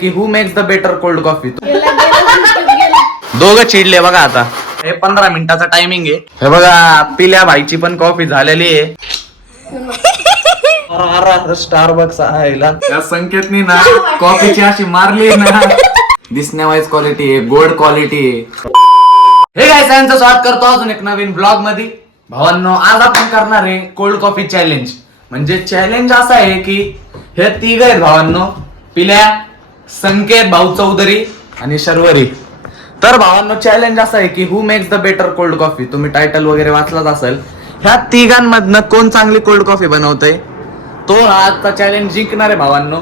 की who makes the better cold coffee. दोघं चिडले बघा. आता हे 15 मिनिटाचा टायमिंग आहे. हे बघा पिल्या भाईची पण कॉफी झालेली आहे. स्टारबक्स आहे या संकेतनी ना कॉफीची अशी मारली ना. दिसण्यावाईज क्वालिटी आहे, गोड क्वालिटी आहे. हे गाइस, यांचं स्वागत करतो अजून एक नवीन ब्लॉग मध्ये. भावांनो, आज आपण करणार आहे कोल्ड कॉफी चॅलेंज. म्हणजे चॅलेंज असं आहे की हे तिघ आहेत भावांनो, पिल्या, संकेत भाऊ चौधरी आणि शर्वरी. तर भावांनो, चॅलेंज असं आहे की who makes the better cold coffee. तुम्ही टायटल वगैरे वाचलाच असेल. ह्या तिघांमधनं कोण चांगली कोल्ड कॉफी बनवतंय तो आजचा चॅलेंज जिंकणार आहे भावांनो.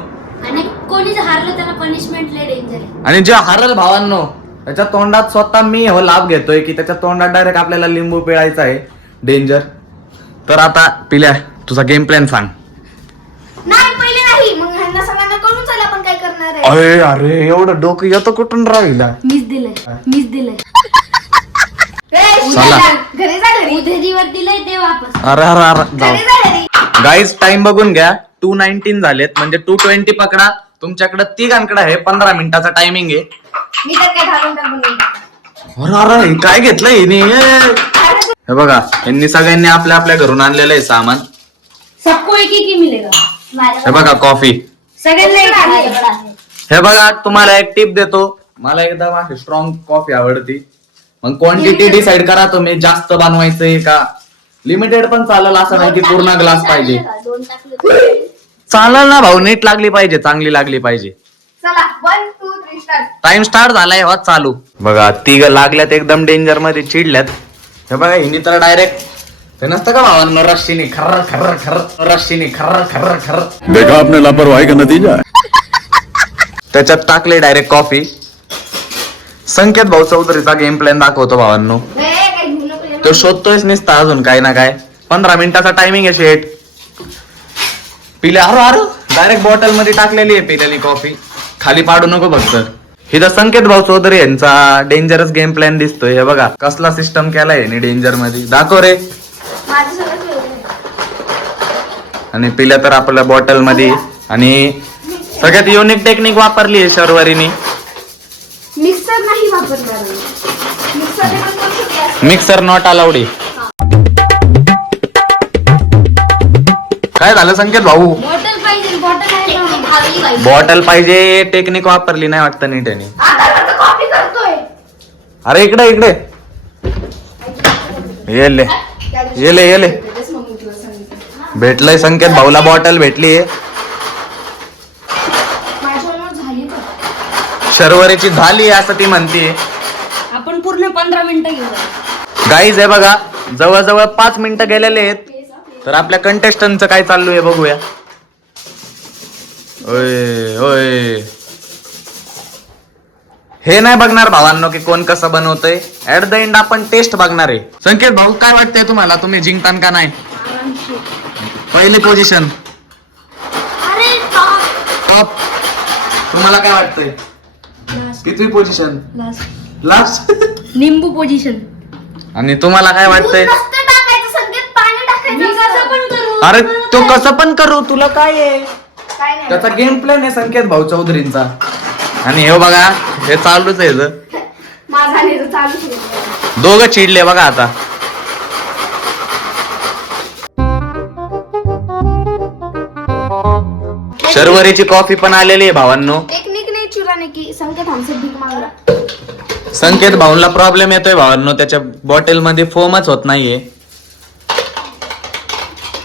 आणि कोणी जर हारलं त्याला पनिशमेंट लय डेंजर आहे. आणि जे हारल भावांनो त्याच्या तोंडात स्वतः मी हो लाभ घेतोय की त्याच्या तोंडात डायरेक्ट आपल्याला लिंबू पिळायचा आहे. डेंजर. तर आता पिल्या, तुझा गेम प्लॅन सांग. नाही, पहिले नाही, मग ह्यांना सगळ्यांना कळून चाल आपण काय करणार आहे. अरे अरे, एवढं डोकं येतं कुठून राहिला. मीच दिलंय चला. घरी जा, घरी उद्याजीवर दिलंय ते वापस. अरे अरे अरे, घरी जा, घरी. गाईज टाइम बघून घ्या. 2:19 झालेत, म्हणजे 2:20 पकडा. तुमच्याकडे तिघांकडे आहे 15 मिनिटाचा टायमिंग आहे. मी तर काय घालून टाकून नाही. अरे अरे, काय घेतलं हिने. हे बघा, यांनी सगळ्यांनी आपल्या आपल्या घरून आणलेलं आहे सामान. सबको एक ही मिलेगा. हे बघा कॉफी. सगळ्यांना हे बघा, तुम्हाला एक टिप देतो. मला एकदम अशी स्ट्रॉंग कॉफी आवडती. मग क्वांटिटी डिसाइड करा तुम्ही, जास्त बनवायचंय का लिमिटेड पण चालेल. असं नाही की पूर्ण ग्लास पाहिजे. चालेल ना भाऊ, नीट लागली पाहिजे, चांगली लागली पाहिजे. चला, 1 2 3 स्टार्ट. टाइम स्टार्ट झालाय हो, चालू. बघा तिघ लागल्यात एकदम डेंजर मध्ये, चिडल्यात. हे बघा, हिंदी तर डायरेक्ट ते नसतं का भावांनो, रश्शीनी खर्र खर्र खर्र, रश्शीनी खर्र खर्र खर्र. देखा आपने लापरवाही का नतीजा. त्याच्यात टाकले डायरेक्ट कॉफी. संकेत भाऊ चौधरीचा गेम प्लॅन दाखवतो भावांनो. काय घेऊ नको. तो शोधतोयच नुसता अजून काय ना काय. 15 मिनिटाचा टायमिंग आहे शेट. पिल्या अरे अरे, डायरेक्ट बॉटल मध्ये टाकलेली आहे पिलेली कॉफी. खाली पाडू नको फक्त. इथं संकेत भाऊ चौधरी यांचा डेंजरस गेम प्लॅन दिसतोय. हे बघा कसला सिस्टम केलाय डेंजर मध्ये. दाखव रे. माझं सगळं ठेवलंय. आणि पिल्या तर आपल्या बॉटल मध्ये. आणि सगळ्यात युनिक टेक्निक वापरली आहे शर्वरीने. मिक्सर नाही वापरणार. Mixer not allowed. काय झालं संकेत भाऊ. बॉटल पाहिजे. बॉटल आहे. बॉटल पाहिजे. टेक्निक वापरली नाही वाटतं नीट याने. आता कॉपी करतोय. अरे इकडे इकडे येले येले येले. भेटलंय संकेत भाऊला, बॉटल भेटली. शर्वरीची झाली असं ती म्हणते. आपण पूर्ण 15 मिनिटं घेऊ. गाईज हे बघा, जवळजवळ 5 मिनिटं गेलेले आहेत. तर आपल्या कंटेस्टंटचं काय चालू आहे बघूया. ओय ओय, हे नाही बघणार भावांनो की कोण कसं बनवतंय. ऍट द एंड आपण टेस्ट बघणार आहे. संकेत भाऊ, काय वाटतंय तुम्हाला, तुम्ही जिंकतान का नाही. पहिली पोझिशन टॉप. तुम्हाला काय वाटतंय, कितवी पोझिशन लास्ट. लिंबू पोझिशन. आणि तुम्हाला काय वाटतंय. अरे तो कसं पण करू, तुला काय आहे. त्याचा गेम प्लॅन आहे संकेत भाऊ चौधरींचा. आणि हे बघा, हे चालूच आहे. दोघं चिडले बघा आता. शर्वरीची कॉफी पण आलेली आहे भावांनो. टेक्निक नाही चुराने की संकेत हमसे भीक मांग रहा. संकेत भाऊला प्रॉब्लेम येतोय भावांनो, त्याच्या बॉटल मध्ये फोमच होत नाहीये.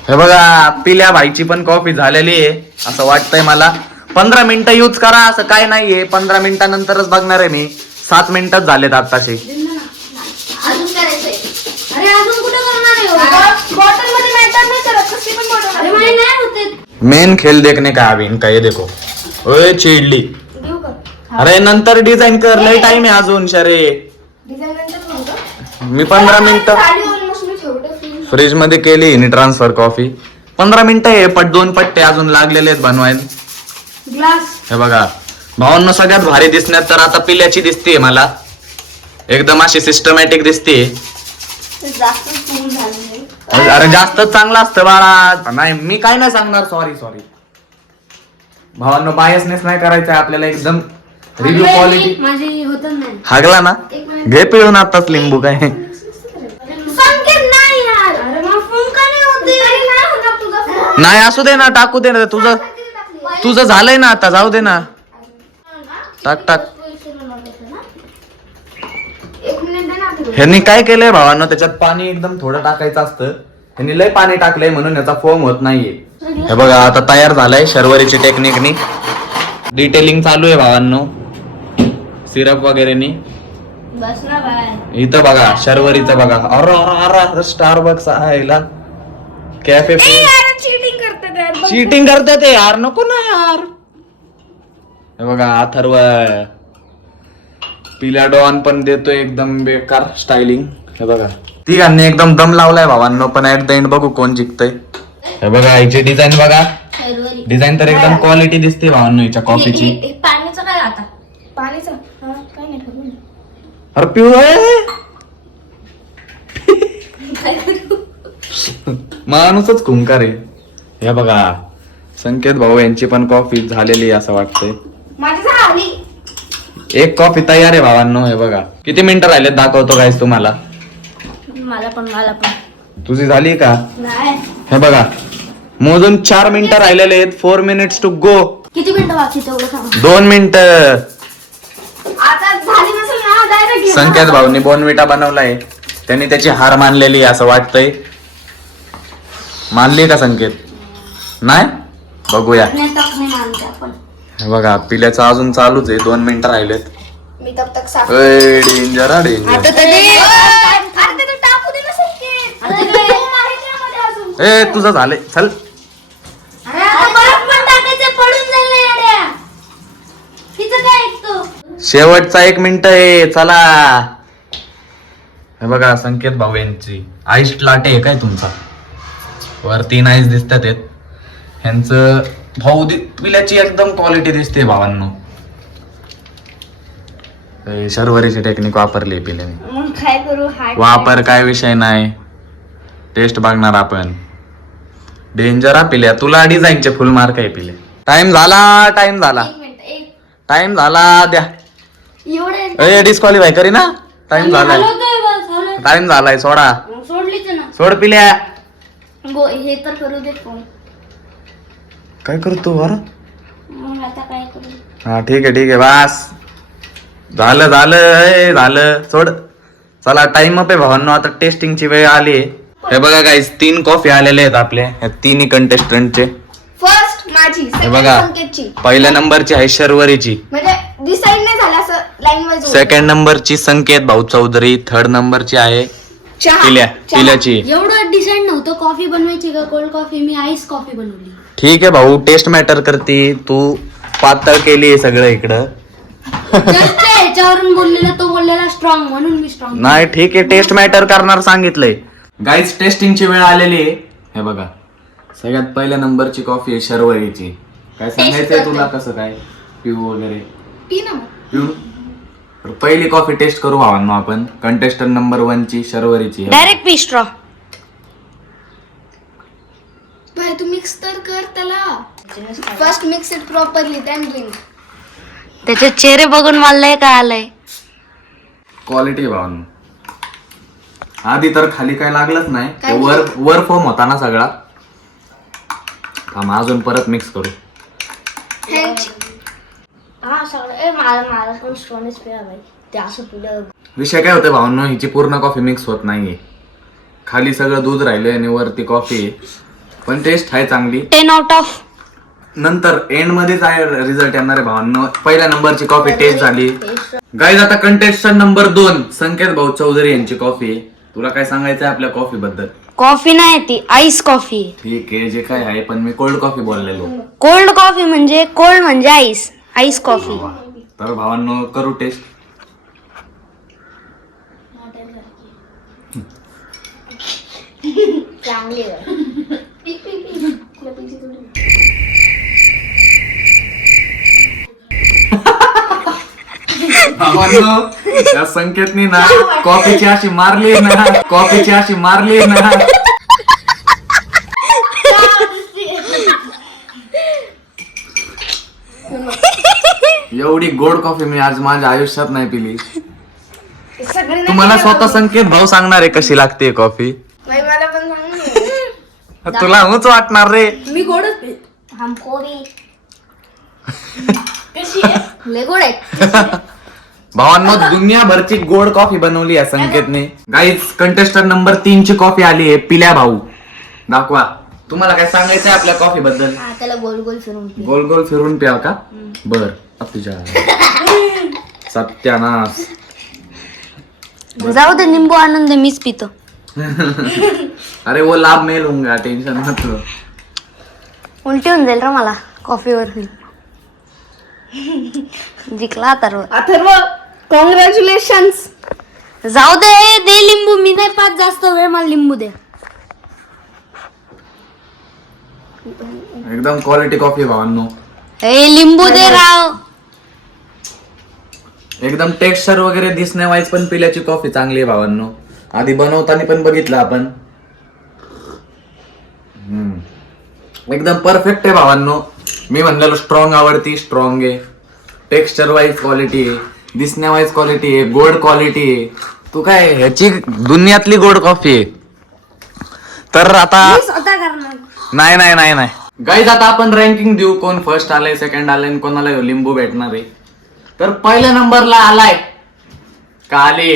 हे बघा, पिल्या भाईची पण कॉफी झालेली आहे असं वाटतंय मला. 15 मिनिटं यूज करा असं काय नाहीये. 15 मिनिटानंतरच बघणार आहे मी. 7 मिनिटच झालेत आताचे. अजून करायचंय. अरे अजून कुठे करणार आहे. बॉटल मध्ये मॅटर नाही करत. कशी पण बॉटल. अरे मला नाही होते. मेन खेल देखने का अभी इनका, ये देखो. ओए चिडली. देऊ का. अरे नंतर डिझाईन कर, लय टाइम आहे अजून. शरे डिझाईन नंतर म्हणतो. मी 15 मिनिटं फ्रीज मध्ये केली हिने ट्रान्सफर कॉफी. 15 मिनिटं आहे. 2 पट्टे अजून लागलेले आहेत बनवायला. ग्लास. हे बघा भावांनो, सगळ्यात भारी दिसण्यात तर आता पिल्याची दिसते मला. एकदम अशी सिस्टमॅटिक दिसते. जास्त फुल झालं. अरे जास्त चांगलं असतं बाळा. नाही मी काय नाही सांगणार. Sorry sorry. भावांनो बायसनेस नाही करायचा आपल्याला, एकदम रिव्ह्यू क्वालिटी. माझी होत नाही. हागला ना, घे पिळून आताच लिंबू काय. संकेत नाही यार. अरे मग फोन का नाही होते? नाही होणार तुझा फोन. नाही असू दे ना, टाकू दे ना, तुझं झालंय ना आता, जाऊ दे ना. टाक टाक. एक मिनिट दे ना. ह्यांनी काय केलंय भावांनो, त्याच्यात पाणी एकदम थोडं टाकायचं असतं. ह्यांनी लय पाणी टाकलंय म्हणून याचा फोम होत नाहीये. हे बघा आता तयार झालाय शर्वरीची टेक्निकनी. डिटेलिंग चालू आहे भावांनो, सिरप वगैरेनी. बस ना बाय. इथं बघा शर्वरीचं बघा. अरे स्टारबक्स आहे कॅफे. चीटिंग करतात यार. चीटिंग करतात ते यार, नको ना यार. हे बघा अथर्व पिल्या डॉन पण देतोय एकदम बेकार स्टायलिंग. हे बघा तिघांनी एकदम दम लावलाय भावांनो, पण ऍट द एंड बघू कोण जिंकतय. हे बघा हिची डिझाईन बघा, डिझाईन तर एकदम क्वालिटी दिसते भावांनो हिच्या कॉफीची. पाण्याचं काय आता? पाण्याचं काय नाही करू. अरे पिऊ माणूसच खुंकार आहे. हे बघा संकेत भाऊ यांची पण कॉफी झालेली आहे असं वाटतंय. माझी झाली. एक कॉफी तयार आहे भावांनो. हे बघा किती मिनिटं राहिले दाखवतो गाईस तुम्हाला. मला पण. तुझी झाली का? नाही. हे बघा मोजून 4 मिनिटं राहिलेले आहेत. 4 minutes टू गो. किती मिनिटं बाकी तेवढं सांग. 2 मिनिटं. आता झाली नसेल ना डायरेक्ट. संकेत भाऊनी बोनविटा बनवलाय, त्यांनी त्याची हार मानलेली असं वाटतंय. मानली का संकेत? नाही बघूया. नाही मानते आपण. हे बघा पिल्याचं अजून चालूच आहे. 2 मिनिटं राहिलेत. मी तब तक साफ. Danger danger. टाकू दे ना संकेत. आता ते मध्ये अजून. ए तुझं झालंय चल. अरे आता बरफ पण टाकायचं, पडून जाईल ना याड्या. तिचं काय ऐकतो? शेवटचा 1 मिनिट आहे चला. हे बघा संकेत भाऊ यांची आईस लाटे आहे काय तुमचा, वर 3 आईस दिसतात आहेत. ह्यांचं भाऊ पिल्याची एकदम क्वालिटी दिसते भावांनो. शर्वरीची टेक्निक वापरली पिल्याने. मग काय करू? वापर काय विषय नाही, टेस्ट बघणार आपण. डेंजर हा पिल्या, तुला डिझाईनचे फुल मार्क आहे पिल्या. टाइम झाला. टाइम झाला द्या. एवढे डिस्क्वालिफाय करी ना. टाइम झालाय. टाइम झालाय सोडा. सोडलीच ना. सोड पिल्या. हे तर करू दे फोन. काय करतो बरं? मग आता काय करू? हा ठीक आहे बस झालं सोड. चला टाइम अप आहे भावांनो, आता टेस्टिंगची वेळ आली. हे बघा गाईस 3 कॉफी आलेले आहेत आपल्या ह्या 3 कंटेस्टंटचे. फर्स्ट माझी, हे बघा पहिल्या नंबरची आहे शर्वरीची, म्हणजे डिसाइड नाही झालं असं लाईन वाईज. सेकंड नंबरची संकेत भाऊ चौधरी, थर्ड नंबरची आहे पिल्याची. एवढं डिसाइड नव्हतं कॉफी बनवायची का कोल्ड कॉफी. मी आईस कॉफी बनवली. ठीक आहे भाऊ, टेस्ट मॅटर करते. तू पातळ केली सगळं इकडं. ह्याच्यावरून बोललेला, तो बोललेला स्ट्रॉंग म्हणून मी स्ट्रॉंग. नाही ठीक आहे, टेस्ट मॅटर करणार सांगितलंय. गाईज टेस्टिंगची वेळ आलेली आहे. हे बघा सगळ्यात पहिल्या नंबरची कॉफी आहे शर्वरीची. काय सांगायचंय तुला, कसं काय पिऊ वगैरे? पिऊ. पहिली कॉफी टेस्ट करू भावांनो आपण. कंटेस्टंट नंबर 1 ची शर्वरीची. Direct P straw. भाई तू मिक्स तर कर त्याला. First mix it properly then drink. त्याचे चेहरे बघून मला काय आलंय. क्वालिटी भावांनो. आधी तर खाली काय लागलंच नाही, वर फॉर्म होता ना सगळा. अजून परत मिक्स करू. विषय काय होतं भावांनो, हिची पूर्ण कॉफी मिक्स होत नाहीये. खाली सगळं दूध राहिलंय आणि वरती कॉफी आहे. पण टेस्ट आहे चांगली. 10 out of. नंतर एंड मध्येच आहे रिझल्ट येणार आहे भावांनो. पहिल्या नंबरची कॉफी टेस्ट झाली. गाईज आता कंटेस्टंट नंबर 2 संकेत भाऊ चौधरी यांची कॉफी. तुला काय सांगायचं आपल्या कॉफी बद्दल? कॉफी नाही ती आईस कॉफी. ठीक आहे जे काय आहे, पण मी कोल्ड कॉफी बोललेलो. कोल्ड कॉफी म्हणजे कोल्ड म्हणजे आईस. Ice coffee. तर भावांनो करू टेस्ट. चांगली त्या संकेतनी ना कॉफीची अशी मारली ना. गोड कॉफी मी आज माझ्या आयुष्यात नाही पिली. सगळे तुम्हाला स्वतः संकेत भाऊ सांगणार आहे कशी लागते कॉफी. मला पण सांग. तुला हूच वाटणार रे. मी गोडच हमको भी कशी आहे लय गोड आहे. भावांनो दुनियाभरची गोड कॉफी बनवली आहे संकेतने. गाईज कंटेस्टंट नंबर 3 ची कॉफी आली आहे. पिल्या भाऊ दाखवा. तुम्हाला काय सांगायचंय आपल्या कॉफी बद्दल. त्याला गोल गोल फिरून गोल गोल फिरून प्याव का. बर तुझ्या सत्यानाश. जाऊ दे निंबू आनंद मीच पितो. अरे वो लाभ मैं लूंगा टेंशन मत लो. उलटी होऊन जाईल रे मला कॉफीवर. जिंकला अथर्व कॉंग्रॅच्युलेशन्स. जाऊ दे दे लिंबू. मी नाही पाच जास्त वेळ. मला लिंबू दे. एकदम क्वालिटी कॉफी भावांनो. ए लिंबू दे राव. एकदम टेक्स्चर वगैरे दिसण्या वाईज पण पिल्याची कॉफी चांगली आहे भावांनो. आधी बनवताना पण बघितलं आपण. एकदम परफेक्ट आहे भावांनो. मी म्हणलेलो स्ट्रॉंग आवडती. स्ट्रॉंग आहे. टेक्स्चर वाईज क्वालिटी आहे. दिसण्या वाईज क्वालिटी आहे. गोड क्वालिटी आहे. तू काय ह्याची दुनियातली गोड कॉफी आहे. तर आता नाही नाही नाही नाही गाईज आता आपण रँकिंग देऊ. कोण फर्स्ट आलाय सेकंड आलाय कोणाला लिंबू भेटणार आहे. तर पहिल्या नंबरला आलाय का आली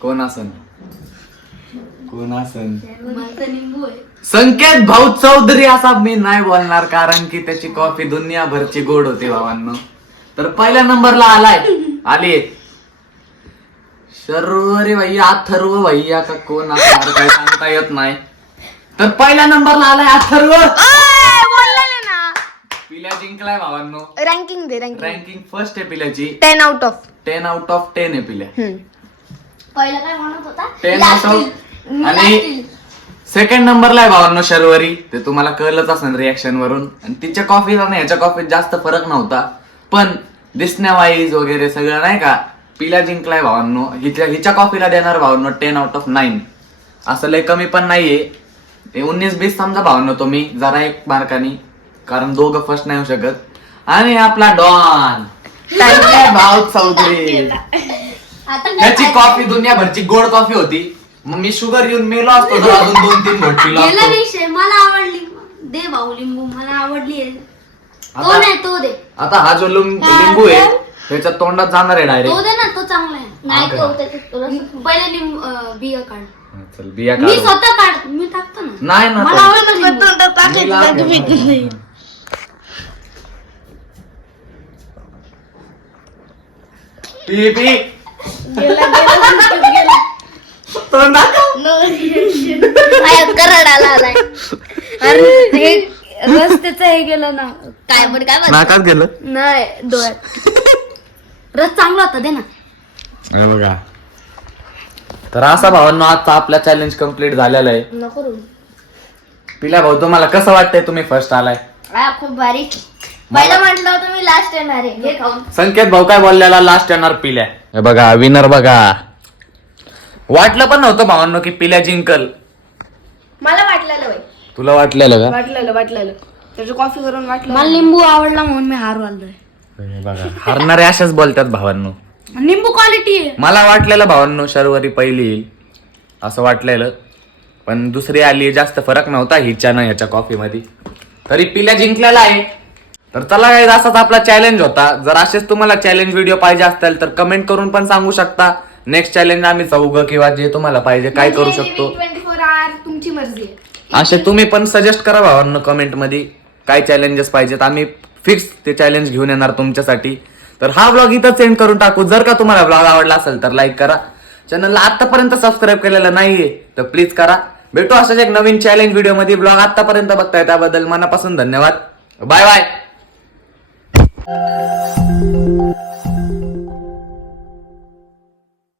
कोण असन संकेत भाऊ चौधरी. असा मी नाही बोलणार कारण की त्याची कॉफी दुनियाभरची गोड होती भावांनो. तर पहिल्या नंबरला आली शर्वरी भैया अथर्व भैया का कोण असणार काय सांगता येत नाही. तर पहिल्या नंबरला आलाय अथर्व. पिल्या जिंकलाय भावांनो. रँकिंग दे. रँकिंग फर्स्ट आहे पिल्याची. 10 out of 10 out of 10 आहे पिल्या. पहिला काय म्हणत होता 10 out of. आणि सेकंड नंबरला आहे भावांनो शर्वरी. ते तुम्हाला कळलंच असेल रिॲक्शन वरून. आणि तिच्या कॉफीला आणि ह्याच्या कॉफीत जास्त फरक नव्हता. पण दिसण्या वाईज वगैरे सगळं नाही का पिल्या जिंकलाय भावांनो. हिच्या कॉफीला देणार भावांनो 10 out of 9. असं लय कमी पण नाहीये. 19-20 समजा भावांनो तुम्ही जरा एक मार्कानी. कारण दोघं फर्स्ट नाही होऊ शकत. आणि आपला डॉन भाऊ चौधरी. त्याची कॉफी दुनियाभरची गोड कॉफी होती. मग मी शुगर येऊन मेलो असतो तर अजून 2-3 घोट पिलो असतो. मला आवडली. दे भाऊ लिंबू. मला आवडली. तो नाही तो दे. आता हा जो लिंबू आहे त्याच्या तोंडात जाणार आहे डायरेक्ट. तो दे ना. तो चांगला आहे. नाही तो त्याच्यात पहिले लिंबू बिया काढ. चल बिया मी स्वतः काढ. मी टाकतो ना. नाही ना मला आवडलं तोंडात टाकायचं. पी पी करड आला. अरे रस्त्याचं हे गेलं ना. काय नाकात गेलं नाही डोळ्यात. रस चांगला होता दे ना. बघा. तर असा भावांनो आता आपला चॅलेंज कम्प्लीट झालेला आहे. नको पिल्या भाऊ तुम्हाला कसं वाटतंय तुम्ही फर्स्ट आलाय. खूप भारी. पहिला म्हटलं होतं मी लास्ट येणार आहे. घे खाऊन. संकेत भाऊ काय बोललेला लास्ट येणार पिल्या. हे बघा विनर बघा. वाटलं पण नव्हतं भावांनो की पिल्या जिंकल. मला वाटलेलं बाई. तुला वाटलेलं का. वाटलेलं त्याची कॉफी करून वाटलं. मला लिंबू आवडला म्हणून मी हार वाढलोय. बघा हारणारे अशाच बोलतात भावांनो. लिंबू क्वालिटी आहे. मला वाटलेलं भावांनो शर्वरी पहिली येईल असं वाटलेलं. पण दुसरी आली. जास्त फरक नव्हता हिच्या ना ह्याच्या कॉफी मध्ये. तरी पिल्या जिंकलेला आहे. तर चला काय असाच आपला चॅलेंज होता. जर असेच तुम्हाला चॅलेंज व्हिडिओ पाहिजे असतील तर कमेंट करून पण सांगू शकता. नेक्स्ट चॅलेंज आम्ही चौघं किंवा जे तुम्हाला पाहिजे काय करू शकतो. 24 hours तुमची मर्जी आहे. असे तुम्ही पण सजेस्ट करा भावांनो कमेंट मध्ये काय चॅलेंजेस पाहिजेत. आम्ही फिक्स ते चॅलेंज घेऊन येणार तुमच्यासाठी. तर हा व्लॉग इथं सेंड करून टाकू. जर का तुम्हाला व्लॉग आवडला असेल तर लाईक करा. चॅनलला आतापर्यंत सबस्क्राईब केलेलं नाहीये तर प्लीज करा. भेटू अशाच एक नवीन चॅलेंज व्हिडिओ मध्ये. ब्लॉग आतापर्यंत बघताय त्याबद्दल मनापासून धन्यवाद. Bye bye.